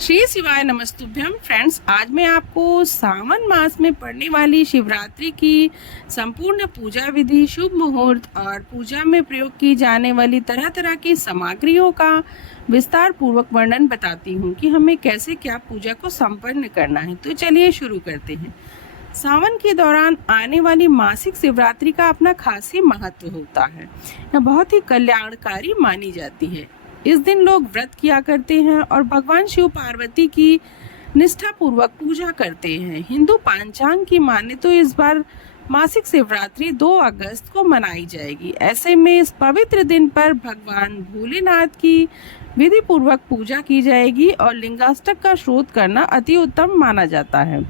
श्री शिवाय नमस्तुभ्यम फ्रेंड्स। आज मैं आपको सावन मास में पड़ने वाली शिवरात्रि की संपूर्ण पूजा विधि, शुभ मुहूर्त और पूजा में प्रयोग की जाने वाली तरह तरह की सामग्रियों का विस्तार पूर्वक वर्णन बताती हूँ कि हमें कैसे क्या पूजा को संपन्न करना है। तो चलिए शुरू करते हैं। सावन के दौरान आने वाली मासिक शिवरात्रि का अपना खास ही महत्व होता है। यह बहुत ही कल्याणकारी मानी जाती है। इस दिन लोग व्रत किया करते हैं और भगवान शिव पार्वती की निष्ठा पूर्वक पूजा करते हैं। हिंदू पंचांग की माने तो इस बार मासिक शिवरात्रि 2 अगस्त को मनाई जाएगी। ऐसे में इस पवित्र दिन पर भगवान भोलेनाथ की विधि पूर्वक पूजा की जाएगी और लिंगाष्टक का श्रोत करना अति उत्तम माना जाता है।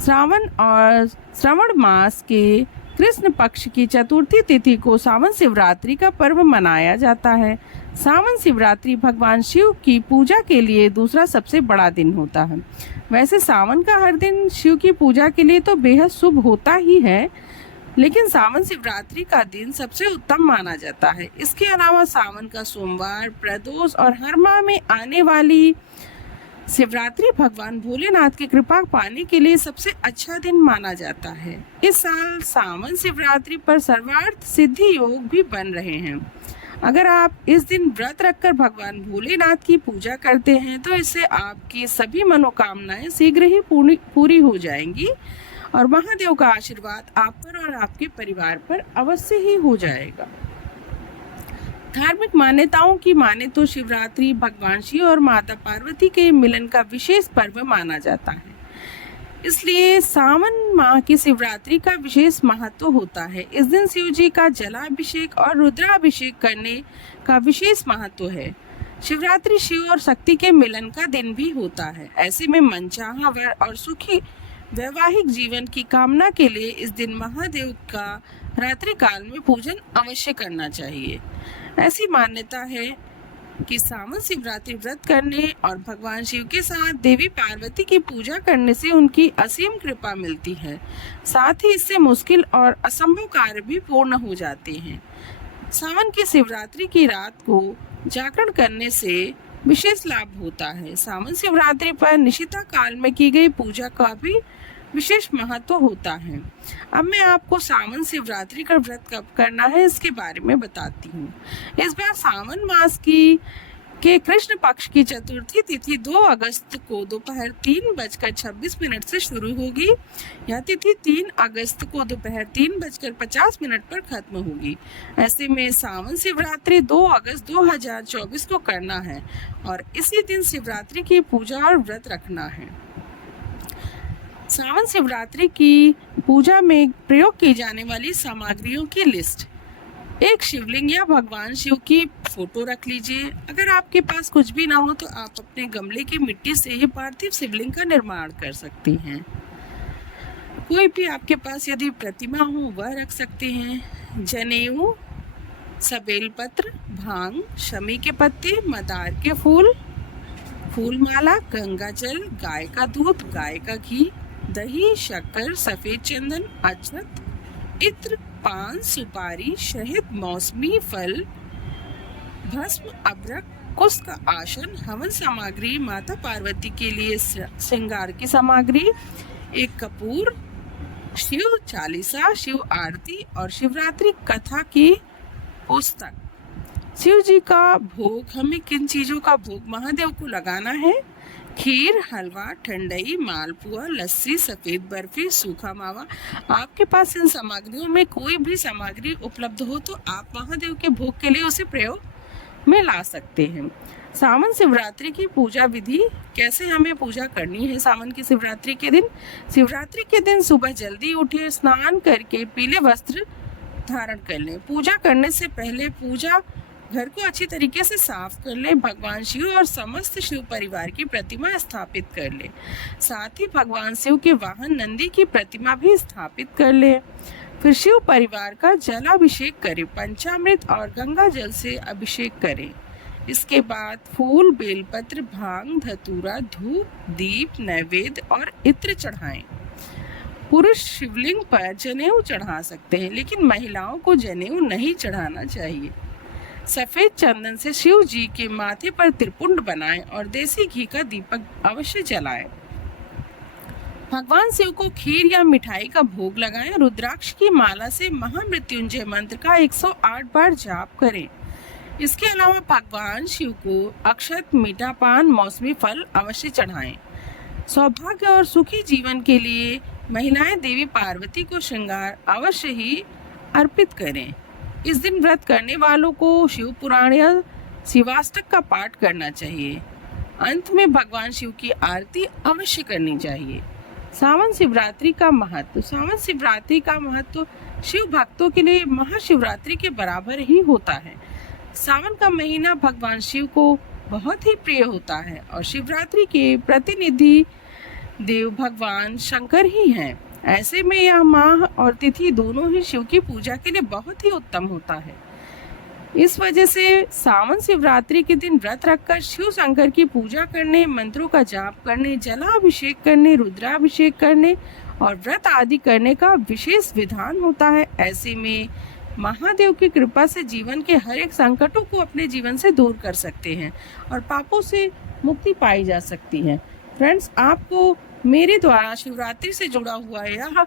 श्रावण मास के कृष्ण पक्ष की चतुर्थी तिथि को सावन शिवरात्रि का पर्व मनाया जाता है। सावन शिवरात्रि भगवान शिव की पूजा के लिए दूसरा सबसे बड़ा दिन होता है। वैसे सावन का हर दिन शिव की पूजा के लिए तो बेहद शुभ होता ही है, लेकिन सावन शिवरात्रि का दिन सबसे उत्तम माना जाता है। इसके अलावा सावन का सोमवार, प्रदोष और हर माह में आने वाली शिवरात्रि भगवान भोलेनाथ की कृपा पाने के लिए सबसे अच्छा दिन माना जाता है। इस साल सावन शिवरात्रि पर सर्वार्थ सिद्धि योग भी बन रहे हैं। अगर आप इस दिन व्रत रखकर भगवान भोलेनाथ की पूजा करते हैं तो इससे आपकी सभी मनोकामनाएं शीघ्र ही पूरी हो जाएंगी और महादेव का आशीर्वाद आप पर और आपके परिवार पर अवश्य ही हो जाएगा। धार्मिक मान्यताओं की माने तो शिवरात्रि भगवान शिव और माता पार्वती के मिलन का विशेष पर्व माना जाता है। इसलिए सावन माह की शिवरात्रि का विशेष महत्व होता है। इस दिन शिव जी का जलाभिषेक और रुद्राभिषेक करने का विशेष महत्व है। शिवरात्रि शिव और शक्ति के मिलन का दिन भी होता है। ऐसे में मनचाहा वर और सुखी वैवाहिक जीवन की कामना के लिए इस दिन महादेव का रात्रि काल में पूजन अवश्य करना चाहिए। ऐसी मान्यता है कि सावन शिवरात्रि व्रत करने और भगवान शिव के साथ देवी पार्वती की पूजा करने से उनकी असीम कृपा मिलती है। साथ ही इससे मुश्किल और असंभव कार्य भी पूर्ण हो जाते हैं। सावन की शिवरात्रि की रात को जागरण करने से विशेष लाभ होता है। सावन शिवरात्रि पर निशिता काल में की गई पूजा का भी विशेष महत्व होता है। अब मैं आपको सावन शिवरात्रि का व्रत कब करना है इसके बारे में बताती हूँ। इस बार सावन मास के कृष्ण पक्ष की चतुर्थी तिथि 2 अगस्त को दोपहर 3:26 से शुरू होगी। यह तिथि 3 अगस्त को दोपहर 3:50 पर खत्म होगी। ऐसे में सावन शिवरात्रि 2 अगस्त 2024 को करना है और इसी दिन शिवरात्रि की पूजा और व्रत रखना है। सावन शिवरात्रि की पूजा में प्रयोग की जाने वाली सामग्रियों की लिस्ट। एक शिवलिंग या भगवान शिव की फोटो रख लीजिए। अगर आपके पास कुछ भी ना हो तो आप अपने गमले की मिट्टी से ही पार्थिव शिवलिंग का निर्माण कर सकती हैं। कोई भी आपके पास यदि प्रतिमा हो वह रख सकते हैं। जनेऊ, सबेल पत्र, भांग, शमी के पत्ते, मदार के फूल, फूलमाला, गंगा जल, गाय का दूध, गाय का घी, दही, शक्कर, सफेद चंदन, अक्षत, इत्र, पान, सुपारी, शहद, मौसमी फल, भस्म, अबरक, कुश का आसन, हवन सामग्री, माता पार्वती के लिए श्रृंगार की सामग्री, एक कपूर, शिव चालीसा, शिव आरती और शिवरात्रि कथा की पुस्तक। शिव जी का भोग, हमें किन चीजों का भोग महादेव को लगाना है? खीर, हलवा, ठंडई, मालपुआ, लस्सी, सफेद बर्फी, सूखा मावा। आपके पास इन सामग्रियों में कोई भी सामग्री उपलब्ध हो तो आप महादेव के भोग के लिए उसे प्रयोग में ला सकते हैं। सावन शिवरात्रि की पूजा विधि, कैसे हमें पूजा करनी है सावन की शिवरात्रि के दिन? शिवरात्रि के दिन सुबह जल्दी उठे, स्नान करके पीले वस्त्र धारण कर लें। पूजा करने से पहले पूजा घर को अच्छी तरीके से साफ कर ले। भगवान शिव और समस्त शिव परिवार की प्रतिमा स्थापित कर ले। साथ ही भगवान शिव के वाहन नंदी की प्रतिमा भी स्थापित कर ले। फिर शिव परिवार का जलाभिषेक करें। पंचामृत और गंगा जल से अभिषेक करें। इसके बाद फूल, बेलपत्र, भांग, धतूरा, धूप, दीप, नैवेद्य और इत्र चढ़ाएं। पुरुष शिवलिंग पर जनेऊ चढ़ा सकते हैं, लेकिन महिलाओं को जनेऊ नहीं चढ़ाना चाहिए। सफेद चंदन से शिव जी के माथे पर त्रिपुंड बनाएं और देसी घी का दीपक अवश्य जलाएं। भगवान शिव को खीर या मिठाई का भोग लगाएं। रुद्राक्ष की माला से महामृत्युंजय मंत्र का 108 बार जाप करें। इसके अलावा भगवान शिव को अक्षत, मीठा पान, मौसमी फल अवश्य चढ़ाएं। सौभाग्य और सुखी जीवन के लिए महिलाएं देवी पार्वती को श्रृंगार अवश्य ही अर्पित करें। इस दिन व्रत करने वालों को शिव पुराण या शिवाष्टक का पाठ करना चाहिए। अंत में भगवान शिव की आरती अवश्य करनी चाहिए। सावन शिवरात्रि का महत्व। सावन शिवरात्रि का महत्व शिव भक्तों के लिए महाशिवरात्रि के बराबर ही होता है। सावन का महीना भगवान शिव को बहुत ही प्रिय होता है और शिवरात्रि के प्रतिनिधि देव भगवान शंकर ही हैं। ऐसे में यह माह और तिथि दोनों ही शिव की पूजा के लिए बहुत ही उत्तम होता है। इस वजह से सावन शिवरात्रि के दिन व्रत रखकर शिव शंकर की पूजा करने, मंत्रों का जाप करने, जलाभिषेक करने, रुद्राभिषेक करने और व्रत आदि करने का विशेष विधान होता है। ऐसे में महादेव की कृपा से जीवन के हर एक संकटों को अपने जीवन से दूर कर सकते हैं और पापों से मुक्ति पाई जा सकती है। फ्रेंड्स, आपको मेरे द्वारा शिवरात्रि से जुड़ा हुआ यह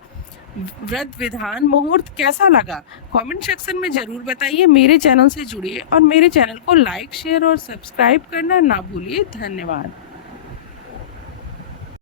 व्रत विधान मुहूर्त कैसा लगा कमेंट सेक्शन में ज़रूर बताइए। मेरे चैनल से जुड़िए और मेरे चैनल को लाइक, शेयर और सब्सक्राइब करना ना भूलिए। धन्यवाद।